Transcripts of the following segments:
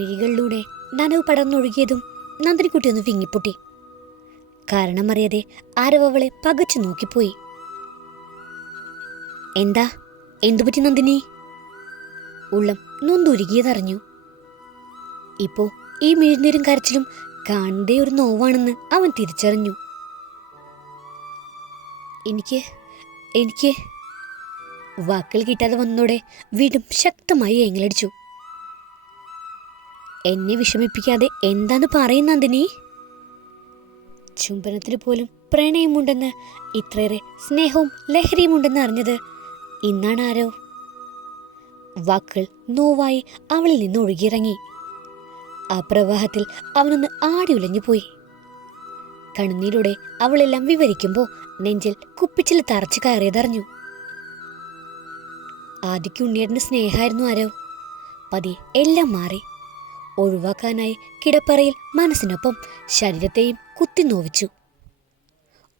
മിഴികളിലൂടെ നനവ് പടർന്നൊഴുകിയതും നന്ദിനിക്കുട്ടി ഒന്ന് വിങ്ങിപ്പൊട്ടി. കാരണം അറിയാതെ ആരവ് അവളെ പകച്ചു നോക്കിപ്പോയി. എന്താ? എന്തുപറ്റി നന്ദിനി? ഉള്ളം നൊന്തുരുകിയതറിഞ്ഞു. ഇപ്പോ ഈ മിഴുന്നീരും കരച്ചിലും കാണേ ഒരു നോവാണെന്ന് അവൻ തിരിച്ചറിഞ്ഞു. എനിക്ക് എനിക്ക് വാക്കുകൾ കിട്ടാതെ വന്നതോടെ വീണ്ടും ശക്തമായി ഏങ്ങലടിച്ചു. എന്നെ വിഷമിപ്പിക്കാതെ എന്താന്ന് പറയുന്ന നന്ദിനി? ചുംബനത്തിന് പോലും പ്രണയമുണ്ടെന്ന് ഇത്രയേറെ സ്നേഹവും ലഹരിയുമുണ്ടെന്ന് അറിഞ്ഞത് ഇന്നാണ് ആരോ? വാക്കുകൾ നോവായി അവളിൽ നിന്ന് ഒഴുകിയിറങ്ങി. ആ പ്രവാഹത്തിൽ അവനൊന്ന് ആടി ഉലഞ്ഞുപോയി കണ്ണുനീരോടെ അവളെല്ലാം വിവരിക്കുമ്പോൾ നെഞ്ചിൽ കുപ്പിച്ചിൽ തറച്ചു കയറിയതറിഞ്ഞു. ആദിക്ക് സ്നേഹമായിരുന്നു ആരോ. പതി എല്ലാം മാറി. ഒഴിവാക്കാനായി കിടപ്പറയിൽ മനസ്സിനൊപ്പം ശരീരത്തെയും കുത്തി നോവിച്ചു.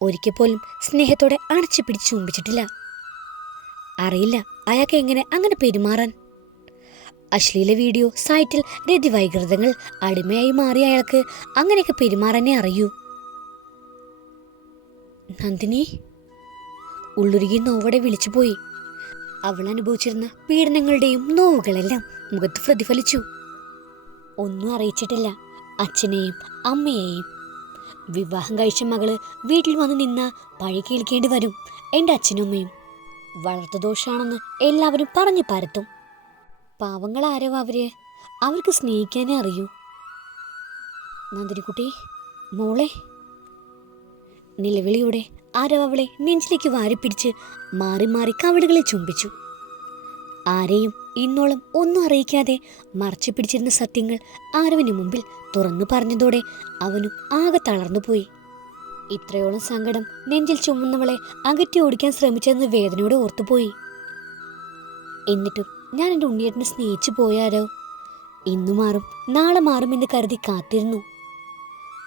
ഒരിക്കൽ പോലും സ്നേഹത്തോടെ അണച്ചു പിടിച്ച് ചുംബിച്ചിട്ടില്ല. അറിയില്ല അയാൾക്ക് എങ്ങനെ അങ്ങനെ പെരുമാറാൻ. അശ്ലീല വീഡിയോ സൈറ്റിൽ രതിവൈകൃതങ്ങൾ അടിമയായി മാറിയ അയാൾക്ക് അങ്ങനെയൊക്കെ പെരുമാറാനേ അറിയൂ. നന്ദിനി? ഉള്ളുരുകി നോവടെ വിളിച്ചുപോയി. അവൾ അനുഭവിച്ചിരുന്ന പീഡനങ്ങളുടെയും നോവുകളെല്ലാം മുഖത്ത് പ്രതിഫലിച്ചു. ഒന്നും അറിയിച്ചിട്ടില്ല. അച്ഛനെയും അമ്മയെയും. വിവാഹം കഴിച്ച മകൾ വീട്ടിൽ വന്ന് നിന്ന പഴി കേൾക്കേണ്ടി വരും എന്റെ അച്ഛനും അമ്മയും വളർത്തുദോഷാണെന്ന് എല്ലാവരും പറഞ്ഞു പരത്തും. പാവങ്ങൾ ആരോ അവർ? അവർക്ക് സ്നേഹിക്കാനേ അറിയൂ. നന്ദിനിക്കുട്ടി മോളെ. നിലവിളിയോടെ ആരോ അവളെ നെഞ്ചിലേക്ക് വാരിപ്പിടിച്ച് മാറി മാറി കവിളുകളെ ചുംബിച്ചു. ആരെയും ഇന്നോളം ഒന്നും അറിയിക്കാതെ മറച്ചു പിടിച്ചിരുന്ന സത്യങ്ങൾ ആരവന് മുമ്പിൽ തുറന്നു പറഞ്ഞതോടെ അവനും ആകെ തളർന്നുപോയി ഇത്രയോളം സങ്കടം നെഞ്ചിൽ ചുമന്നവളെ അകറ്റി ഓടിക്കാൻ ശ്രമിച്ചെന്ന് വേദനയോടെ ഓർത്തുപോയി എന്നിട്ടും ഞാൻ എന്റെ ഉണ്ണിയേട്ടനെ സ്നേഹിച്ചു പോയാരോ ഇന്നു മാറും നാളെ മാറുമെന്ന് കരുതി കാത്തിരുന്നു.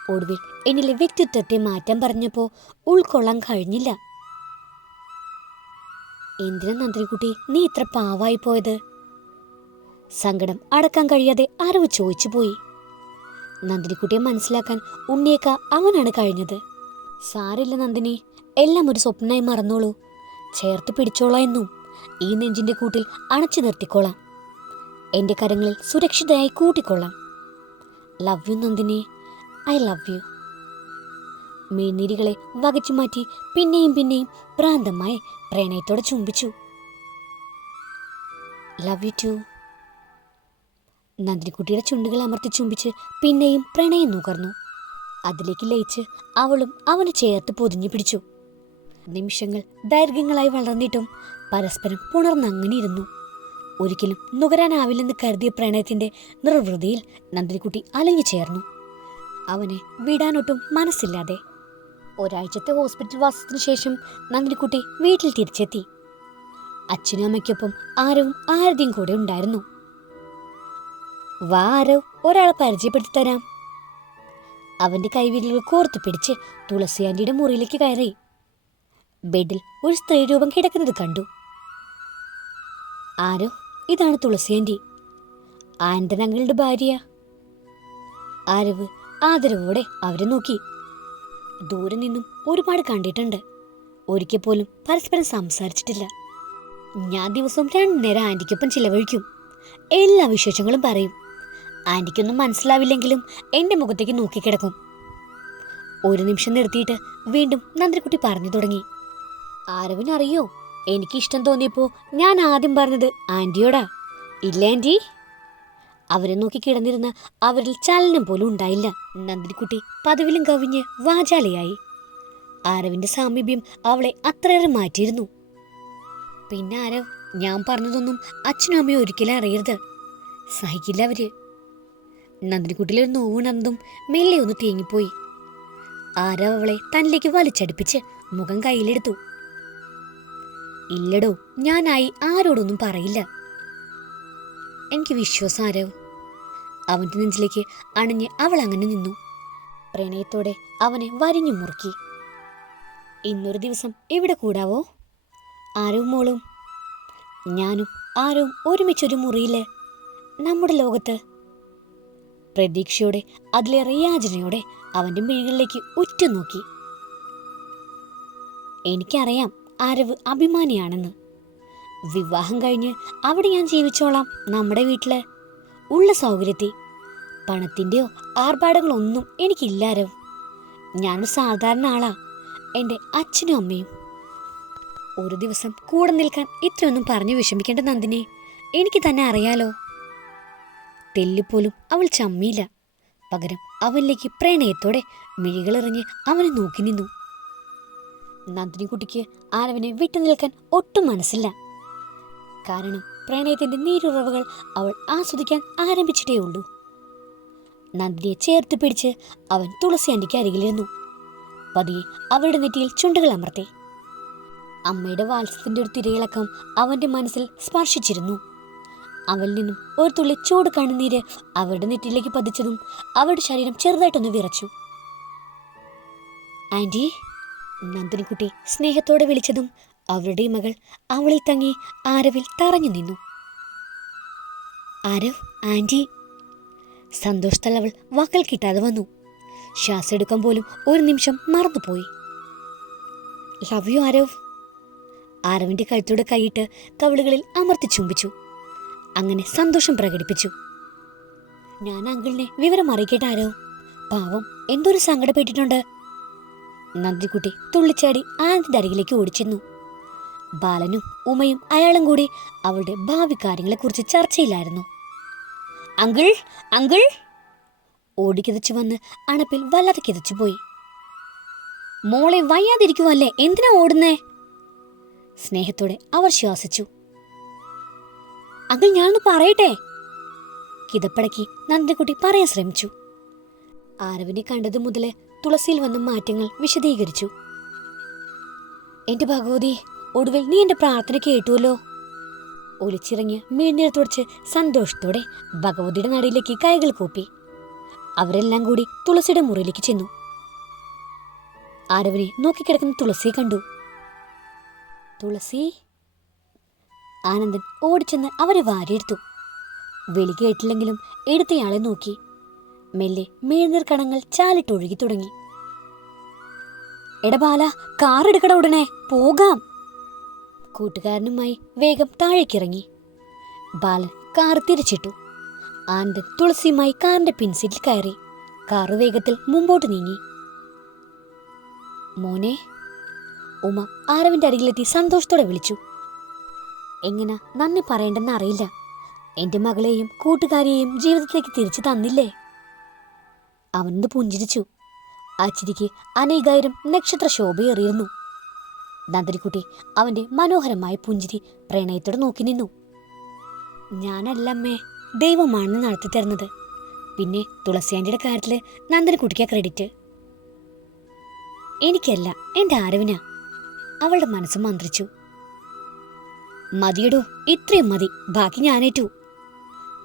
ഒടുവിൽ എന്നിലെ വ്യക്തിത്വത്തെ മാറ്റാൻ പറഞ്ഞപ്പോൾ ഉൾക്കൊള്ളാൻ കഴിഞ്ഞില്ല. എന്തിനാ നന്ദിനിക്കുട്ടി? നീ ഇത്ര പാവായി പോയത്? സങ്കടം അടക്കാൻ കഴിയാതെ അറിവ് ചോദിച്ചു പോയി. നന്ദിനിക്കുട്ടിയെ മനസ്സിലാക്കാൻ ഉണ്ണിയേക്ക അവനാണ് കഴിഞ്ഞത്. സാരില്ല നന്ദിനി എല്ലാം ഒരു സ്വപ്നമായി മറന്നോളൂ. ചേർത്ത് പിടിച്ചോളാ എന്നും ഈ നെഞ്ചിന്റെ കൂട്ടിൽ അണച്ചു നിർത്തിക്കോളാം. എന്റെ കരങ്ങളിൽ സുരക്ഷിതയായി കൂട്ടിക്കൊള്ളാം. Love you Nandini. I love you മേനീരികളെ വകച്ചു മാറ്റി പിന്നെയും പിന്നെയും പ്രാന്തമായി പ്രണയത്തോടെ ചുംബിച്ചു. ലവ് യു ടു നന്ദിനിക്കുട്ടിയുടെ ചുണ്ടുകൾ അമർത്തി ചുംബിച്ച് പിന്നെയും പ്രണയം നുകർന്നു. അതിലേക്ക് ലയിച്ച് അവളും അവനെ ചേർത്ത് പൊതിഞ്ഞു പിടിച്ചു. നിമിഷങ്ങൾ ദൈർഘ്യങ്ങളായി വളർന്നിട്ടും പരസ്പരം പുണർന്നങ്ങനെ ഇരുന്നു ഒരിക്കലും നുകരാനാവില്ലെന്ന് കരുതിയ പ്രണയത്തിന്റെ നിർവൃതിയിൽ നന്ദിനിക്കുട്ടി അലഞ്ഞു ചേർന്നു. അവനെ വിടാനൊട്ടും മനസ്സില്ലാതെ ഒരാഴ്ചത്തെ ഹോസ്പിറ്റൽ വാസത്തിന് ശേഷം നന്ദിനിക്കുട്ടി വീട്ടിൽ തിരിച്ചെത്തി. അച്ഛനും അമ്മയ്ക്കൊപ്പം ആരവും ആരതിയും കൂടെ ഉണ്ടായിരുന്നു. വാ ആരവ് ഒരാളെ പരിചയപ്പെടുത്തി തരാം. അവന്റെ കൈവിരലുകൾ കോർത്തു പിടിച്ച് തുളസി മുറിയിലേക്ക് കയറി. ബെഡിൽ ഒരു സ്ത്രീ രൂപം കിടക്കുന്നത് കണ്ടു. ആരോ ഇതാണ് തുളസി അങ്ങളുടെ ഭാര്യ. ആരവ് ആദരവോടെ അവരെ നോക്കി. ദൂരെ നിന്നും ഒരുപാട് കണ്ടിട്ടുണ്ട്. ഒരിക്കൽ പോലും പരസ്പരം സംസാരിച്ചിട്ടില്ല. ഞാൻ ദിവസവും രണ്ടു നേരം ആന്റിക്കൊപ്പം ചിലവഴിക്കും. എല്ലാ വിശേഷങ്ങളും പറയും. ആന്റിക്കൊന്നും മനസ്സിലാവില്ലെങ്കിലും എന്റെ മുഖത്തേക്ക് നോക്കിക്കിടക്കും. ഒരു നിമിഷം നിർത്തിയിട്ട് വീണ്ടും നന്ദിക്കുട്ടി പറഞ്ഞു തുടങ്ങി. ആരവിനറിയോ? എനിക്ക് ഇഷ്ടം തോന്നിയപ്പോ ഞാൻ ആദ്യം പറഞ്ഞത് ആന്റിയോടാ. ഇല്ല ആന്റി അവരെ നോക്കി കിടന്നിരുന്ന അവരിൽ ചലനം പോലും ഉണ്ടായില്ല. നന്ദിനിക്കുട്ടി പതിവിലും കവിഞ്ഞ് വാചാലയായി. ആരവിന്റെ സാമീപ്യം അവളെ അത്രയേറെ മാറ്റിയിരുന്നു. പിന്നെ ആരവ് ഞാൻ പറഞ്ഞതൊന്നും അച്ഛനും അമ്മയും ഒരിക്കലും അറിയരുത്. സഹിക്കില്ല അവർ. നന്ദിനിക്കുട്ടിയിലൊരു നോവുണർന്നതും മെല്ലെ ഒന്ന് തേങ്ങിപ്പോയി. ആരവ് അവളെ തന്നിലേക്ക് വലിച്ചടിപ്പിച്ച് മുഖം കയ്യിലെടുത്തു. ഇല്ലടോ ഞാനായി ആരോടൊന്നും പറയില്ല. എനിക്ക് വിശ്വാസം ആരാവും അവന്റെ നെഞ്ചിലേക്ക് അണിഞ്ഞ് അവൾ അങ്ങനെ നിന്നു. പ്രണയത്തോടെ അവനെ വരിഞ്ഞു മുറുക്കി. ഇന്നൊരു ദിവസം ഇവിടെ കൂടാവോ? ആരവും മോളും? ഞാനും ആരും ഒരുമിച്ചൊരു മുറിയില്ല? നമ്മുടെ ലോകത്ത്? പ്രതീക്ഷയോടെ അതിലേറെ യാചനയോടെ അവന്റെ മിഴികളിലേക്ക് ഉറ്റുനോക്കി. എനിക്കറിയാം ആരവ് അഭിമാനിയാണെന്ന്. വിവാഹം കഴിഞ്ഞ് അവിടെ ഞാൻ ജീവിച്ചോളാം നമ്മുടെ വീട്ടിൽ. ഉള്ള സൗകര്യത്തിൽ. പണത്തിന്റെയോ ആർഭാടങ്ങളൊന്നും എനിക്കില്ലാരോ ഞാനൊരു സാധാരണ ആളാ എന്റെ അച്ഛനും അമ്മയും. ഒരു ദിവസം കൂടെ നിൽക്കാൻ ഇത്രയൊന്നും പറഞ്ഞു വിഷമിക്കേണ്ട നന്ദിനെ. എനിക്ക് തന്നെ അറിയാലോ. തെല്ലിപ്പോലും അവൾ ചമ്മിയില്ല. പകരം അവനിലേക്ക് പ്രണയത്തോടെ മിഴികളെറിഞ്ഞ് അവനെ നോക്കി നിന്നു. നന്ദിനിക്കുട്ടിക്ക് ആരവനെ വിട്ടു നിൽക്കാൻ ഒട്ടും മനസ്സില്ല. കാരണം പ്രണയത്തിന്റെ നീരുറവുകൾ അവൾ ആസ്വദിക്കാൻ ആരംഭിച്ചിട്ടേ ഉള്ളൂ. നന്ദിനിയെ ചേർത്ത് പിടിച്ച് അവൻ തുളസി അണ്ടിക്ക് അരികിലിരുന്നു. പതിയെ അവരുടെ നെറ്റിയിൽ ചുണ്ടുകൾ അമർത്തി. അമ്മയുടെ വാത്സത്തിന്റെ ഒരു തിരയിളക്കം അവന്റെ മനസ്സിൽ സ്പർശിച്ചിരുന്നു. അവനിൽ നിന്നും ഒരു തുള്ളി ചൂട് കണ്ണുനീര് അവരുടെ നെറ്റിയിലേക്ക് പതിച്ചതും അവരുടെ ശരീരം ചെറുതായിട്ടൊന്ന് വിറച്ചു. ആന്റി നന്ദിനിക്കുട്ടി സ്നേഹത്തോടെ വിളിച്ചതും അവരുടെ മകൾ അവളിൽ തങ്ങി ആരവിൽ തറഞ്ഞു നിന്നു. ആരവ് ആന്റി. സന്തോഷത്താൽ അവൾ വാക്കൽ കിട്ടാതെ വന്നു. ശ്വാസെടുക്കാൻ പോലും ഒരു നിമിഷം മറന്നുപോയി. Love you Aarav. ആരവിന്റെ കഴുത്തോടെ കൈയിട്ട് കവിളുകളിൽ അമർത്തി ചുംബിച്ചു. അങ്ങനെ സന്തോഷം പ്രകടിപ്പിച്ചു. ഞാൻ അങ്കിളിനെ വിവരം അറിയിക്കട്ടെ ആരോ പാവം എന്തൊരു സങ്കടപ്പെട്ടിട്ടുണ്ട്. നന്ദിക്കുട്ടി തുള്ളിച്ചാടി ആനന്ദിന്റെ അരികിലേക്ക് ഓടിച്ചെന്നു. ബാലനും ഉമയും അയാളും കൂടി അവളുടെ ഭാവി കാര്യങ്ങളെക്കുറിച്ച് ചർച്ചയിലായിരുന്നു. Uncle uncle! ഓടിക്കിതച്ചു വന്ന് അണപ്പിൽ വല്ലാതെ കിതച്ചു പോയി. മോളെ വയ്യാതിരിക്കുവല്ലേ? എന്തിനാ ഓടുന്നേ? സ്നേഹത്തോടെ അവർ ശ്വാസിച്ചു. അങ്കിൾ ഞാനൊന്ന് പറയട്ടെ? കിതപ്പടക്കി നന്ദിക്കുട്ടി പറയാൻ ശ്രമിച്ചു. ആരവിനെ കണ്ടതു മുതൽ തുളസിയിൽ വന്ന മാറ്റങ്ങൾ വിശദീകരിച്ചു. എന്റെ ഭഗവതി ഒടുവിൽ നീ എന്റെ പ്രാർത്ഥന കേട്ടുവല്ലോ. ഒലിച്ചിറങ്ങി മീഴ്നീർ തുടച്ച് സന്തോഷത്തോടെ ഭഗവതിയുടെ നടയിലേക്ക് കൈകൾ കൂപ്പി. അവരെല്ലാം കൂടി തുളസിയുടെ മുറിയിലേക്ക് ചെന്നു. ആരവനെ നോക്കിക്കിടക്കുന്ന തുളസിയെ കണ്ടു. തുളസി ആനന്ദൻ ഓടിച്ചെന്ന് അവരെ വാരിയെടുത്തു. വെളി കേട്ടില്ലെങ്കിലും എടുത്തയാളെ നോക്കി. മെല്ലെ മേൽനീർ കണങ്ങൾ ചാലിട്ടൊഴുകി തുടങ്ങി. എടബാല കാറെടുക്കട ഉടനെ. പോകാം. കൂട്ടുകാരനുമായി വേഗം താഴേക്കിറങ്ങി. ബാലൻ കാർ തിരിച്ചിട്ടു. ആനന്ദൻ തുളസിയുമായി കാറിന്റെ പിൻസീറ്റിൽ കയറി. കാറ് വേഗത്തിൽ മുമ്പോട്ട് നീങ്ങി. മോനെ ഉമ ആരവിന്റെ അരികിലെത്തി സന്തോഷത്തോടെ വിളിച്ചു. എങ്ങനെ നന്ദി പറയേണ്ടെന്ന് അറിയില്ല. എന്റെ മകളെയും കൂട്ടുകാരിയെയും ജീവിതത്തിലേക്ക് തിരിച്ചു തന്നില്ലേ? അവനത് പുഞ്ചിരിച്ചു. ആ അനേകായിരം നക്ഷത്ര ശോഭയേറിയിരുന്നു. നന്ദരിക്കുട്ടി അവന്റെ മനോഹരമായ പുഞ്ചിരി പ്രണയത്തോടെ നോക്കി നിന്നു. ഞാനല്ലമ്മേ ദൈവമാണ് നടത്തി തരുന്നത്. പിന്നെ തുളസിയാന്റെ കാര്യത്തിൽ നന്ദനക്കുട്ടിക്കാ ക്രെഡിറ്റ് എനിക്കല്ല എന്റെ ആരവിനാ അവളുടെ മനസ്സ് മന്ത്രിച്ചു. മതിയടോ ഇത്രയും മതി ബാക്കി ഞാനേറ്റു.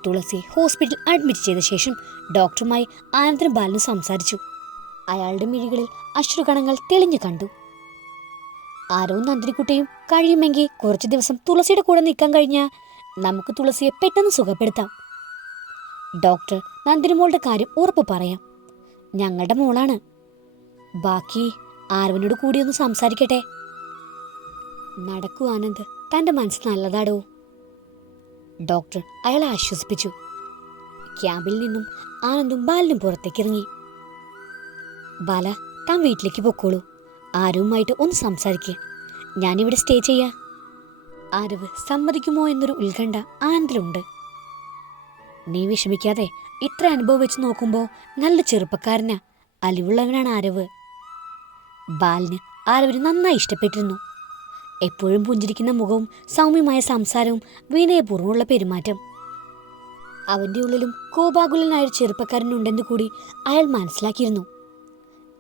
തുളസി ഹോസ്പിറ്റലിൽ അഡ്മിറ്റ് ചെയ്ത ശേഷം ഡോക്ടറുമായി ആനന്ദൻ ബാലനും സംസാരിച്ചു. അയാളുടെ മിഴികളിൽ അശ്രുകണങ്ങൾ തെളിഞ്ഞു കണ്ടു. ആരോ നന്ദിനിക്കുട്ടിയും കഴിയുമെങ്കിൽ കുറച്ചു ദിവസം തുളസിയുടെ കൂടെ നിൽക്കാൻ കഴിഞ്ഞാൽ നമുക്ക് തുളസിയെ പെട്ടെന്ന് സുഖപ്പെടുത്താം. ഡോക്ടർ നന്ദിനിമോളുടെ കാര്യം ഉറപ്പ് പറയാം. ഞങ്ങളുടെ മോളാണ്. ബാക്കി ആരവനോട് കൂടി ഒന്ന് സംസാരിക്കട്ടെ. നടക്കൂ ആനന്ദ് തന്റെ മനസ്സ് നല്ലതാടോ? ഡോക്ടർ അയാളെ ആശ്വസിപ്പിച്ചു. ക്യാമ്പിൽ നിന്നും ആനന്ദും ബാലനും പുറത്തേക്കിറങ്ങി. ബാല താൻ വീട്ടിലേക്ക് പൊക്കോളൂ. ആരവുമായിട്ട് ഒന്ന് സംസാരിക്കുക ഞാനിവിടെ സ്റ്റേ ചെയ്യാ. ആരവ് സമ്മതിക്കുമോ എന്നൊരു ഉത്കണ്ഠ ആനന്ദിലുണ്ട്. നീ വിഷമിക്കാതെ ഇത്ര അനുഭവം വെച്ച് നോക്കുമ്പോൾ നല്ല ചെറുപ്പക്കാരനാ. അലിവുള്ളവനാണ് ആരവ്. ബാലിന് ആരവിന് നന്നായി ഇഷ്ടപ്പെട്ടിരുന്നു. എപ്പോഴും പുഞ്ചിരിക്കുന്ന മുഖവും സൗമ്യമായ സംസാരവും വിനയപൂർവമുള്ള പെരുമാറ്റം. അവന്റെ ഉള്ളിലും കോപാകുലനായ ചെറുപ്പക്കാരനുണ്ടെന്ന് കൂടി അയാൾ മനസ്സിലാക്കിയിരുന്നു.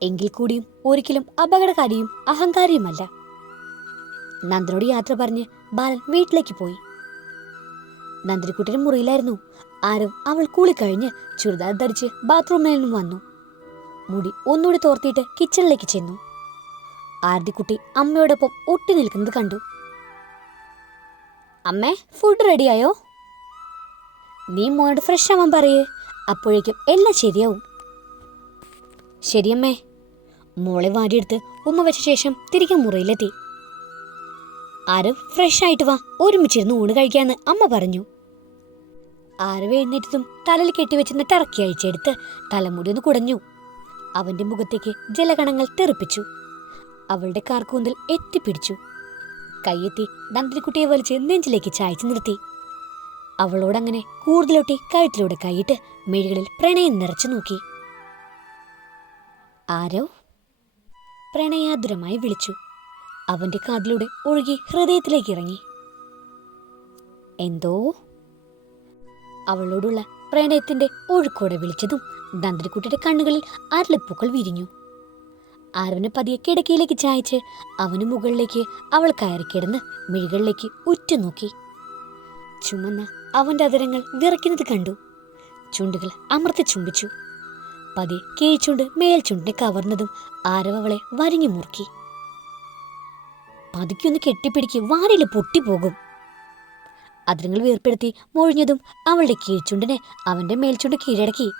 എങ്കിൽ കൂടിയും ഒരിക്കലും അപകടകാരിയും അഹങ്കാരിയുമല്ല. നന്ദനോട് യാത്ര പറഞ്ഞ് ബാലൻ വീട്ടിലേക്ക് പോയി. നന്ദനക്കുട്ടിയുടെ മുറിയിലായിരുന്നു ആരും അവൾ കൂളിക്കഴിഞ്ഞ് ചുരിദാർ ധരിച്ച് ബാത്റൂമിൽ നിന്നും വന്നു. മുടി ഒന്നുകൂടി തോർത്തിയിട്ട് കിച്ചണിലേക്ക് ചെന്നു. ആരതിക്കുട്ടി അമ്മയോടൊപ്പം ഒട്ടി നിൽക്കുന്നത് കണ്ടു. അമ്മേ ഫുഡ് റെഡിയായോ നീ മോനോട് ഫ്രഷ് ആവാൻ പറയേ അപ്പോഴേക്കും എല്ലാം ശരിയാവും. ശരിയമ്മേ മോളെ വാരിയെടുത്ത് ഉമ്മ വെച്ച ശേഷം തിരികെ മുറിയിലെത്തി. ആരവ് ഫ്രഷ് ആയിട്ട് വാ ഒരുമിച്ചിരുന്ന് ഊണ് കഴിക്കാന്ന് അമ്മ പറഞ്ഞു. ആരവ് എഴുന്നേറ്റതും തലയിൽ കെട്ടിവെച്ചിരുന്ന ടർക്കി അഴിച്ചെടുത്ത് തലമുടി ഒന്ന് കുടഞ്ഞു. അവന്റെ മുഖത്തേക്ക് ജലകണങ്ങൾ തെറിപ്പിച്ചു. അവളുടെ കാർക്കൂന്തൽ എത്തിപ്പിടിച്ചു. കയ്യെത്തി നന്ദിനിക്കുട്ടിയെ വലിച്ച് നെഞ്ചിലേക്ക് ചായച്ചു നിർത്തി. അവളോടങ്ങനെ കൂടുതലൊട്ടി കഴുത്തിലൂടെ കൈയിട്ട് മെഴികളിൽ പ്രണയം നിറച്ചു നോക്കി. ആരോ പ്രണയാതുരമായി വിളിച്ചു. അവന്റെ കാതിലൂടെ ഒഴുകി ഹൃദയത്തിലേക്ക് ഇറങ്ങി. എന്തോ? അവളോടുള്ള പ്രണയത്തിന്റെ ഒഴുക്കോടെ വിളിച്ചതും നന്ദിനിക്കുട്ടിയുടെ കണ്ണുകളിൽ അരളിപ്പൂക്കൾ വിരിഞ്ഞു. ആരവനെ പതിയെ കിടക്കയിലേക്ക് ചായച്ച് അവന് മുകളിലേക്ക് അവൾ കയറി കിടന്ന് മിഴികളിലേക്ക് ഉറ്റുനോക്കി. ചുമന്ന അവന്റെ അതിരങ്ങൾ വിറയ്ക്കുന്നത് കണ്ടു. ചുണ്ടുകൾ അമർത്തി ചുംബിച്ചു. പതിയെ കീഴ്ചുണ്ട് മേൽചുണ്ടിനെ കവർന്നതും ആരവ അവളെ വരിഞ്ഞു മുറുക്കി. പതുക്കൊന്ന് കെട്ടിപ്പിടിക്ക് വാരിൽ പൊട്ടിപ്പോകും. അതിരങ്ങൾ വീർപ്പെടുത്തി മൊഴിഞ്ഞതും അവളുടെ കീഴ്ചുണ്ടിനെ അവന്റെ മേൽചുണ്ട് കീഴടക്കി.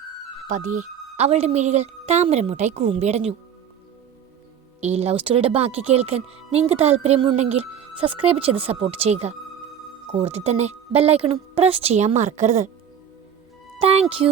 പതിയെ അവളുടെ മിഴികൾ താമരമുട്ടായി കൂമ്പിയടഞ്ഞു. ഈ ലവ് സ്റ്റോറിയുടെ ബാക്കി കേൾക്കാൻ നിങ്ങൾക്ക് താല്പര്യമുണ്ടെങ്കിൽ സബ്സ്ക്രൈബ് ചെയ്ത് സപ്പോർട്ട് ചെയ്യുക. കൂടുതൽ തന്നെ ബെല്ലൈക്കണും പ്രസ് ചെയ്യാൻ മറക്കരുത്. താങ്ക്